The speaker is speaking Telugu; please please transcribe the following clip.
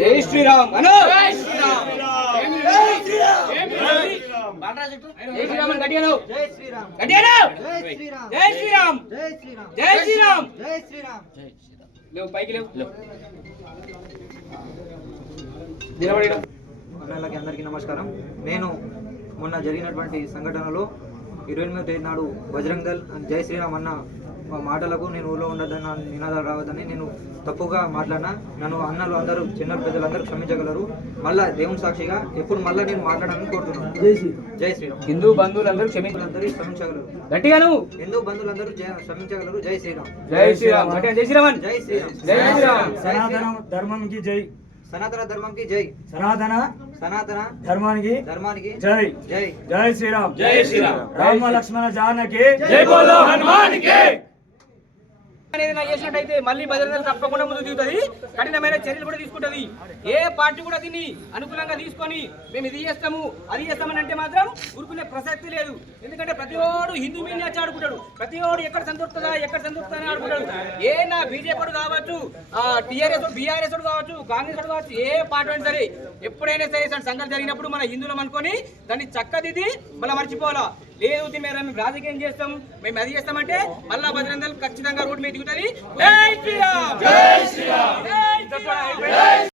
జై శ్రీరామ్ అను జై శ్రీరామ్ జై శ్రీరామ్ గట్టిగాను జై శ్రీరామ్ గట్టిగాను జై శ్రీరామ్ జై శ్రీరామ్ జై శ్రీరామ్ జై శ్రీరామ్ లేవు పైకి లేవు అన్నలకి అందరికీ నమస్కారం. నేను మొన్న జరిగినటువంటి సంఘటనలో 28వ తేదీ నాడు బజరంగ్ దళ్ జై శ్రీరామ్ అన్న మాటలకు నేను ఊళ్ళో ఉండదని నినాదాలు రావద్దని నేను తప్పుగా మాట్లాడినా నన్ను అన్నలు అందరూ చిన్న పెద్దలందరూ క్షమించగలరు. మళ్ళా దేవుని సాక్షిగా ఎప్పుడు మళ్ళీ నేను మాట్లాడాలని కోరుతున్నాను. జై శ్రీరామ్ జై శ్రీరామ్. హిందూ బంధువులందరూ క్షమించగలరు. గట్టిగాను హిందూ బంధువులందరూ క్షమించగలరు. జై శ్రీరామ్ జై శ్రీరామ్ జై శ్రీరామ్ జై శ్రీరామ్ జై శ్రీరామ్. సనాతన ధర్మంకి జై. సనాతన ధర్మంకి జై. సనాతన ధర్మానికి జై. జై జై శ్రీరామ్ జై శ్రీరామ్. రామ లక్ష్మణ జానకి జై బోలో హనుమాన్ కి. అనేది నా చేసినట్టయితే మళ్ళీ బజరంగ తప్పకుండా ముందు దిగుతుంది. కఠినమైన చర్యలు కూడా తీసుకుంటది. ఏ పార్టీ కూడా దీన్ని అనుకూలంగా తీసుకొని మేము ఇది చేస్తాము అది చేస్తామని అంటే మాత్రం ఊరుకునే ప్రసక్తి లేదు. ఎందుకంటే ప్రతివాడు హిందూ మీడియా ఆడుకుంటాడు. ప్రతివాడు ఎక్కడ సంతృప్తుందా అని ఆడుకుంటాడు. ఏ నా బీజేపీ కావచ్చు, టీఆర్ఎస్ బీఆర్ఎస్ కావచ్చు, కాంగ్రెస్ కావచ్చు, ఏ పార్టీ అయినా సరే ఎప్పుడైనా సరే సంఘటన జరిగినప్పుడు మన హిందువులం అనుకొని దాన్ని చక్కదిది మళ్ళీ మర్చిపోవాలా. లేదు మేము రాజకీయం చేస్తాం మేము అది చేస్తామంటే మళ్ళా బజరంగ దళ్ ఖచ్చితంగా రోడ్డు మీద దిగుతుంది. జై శ్రీరామ్ జై శ్రీరామ్.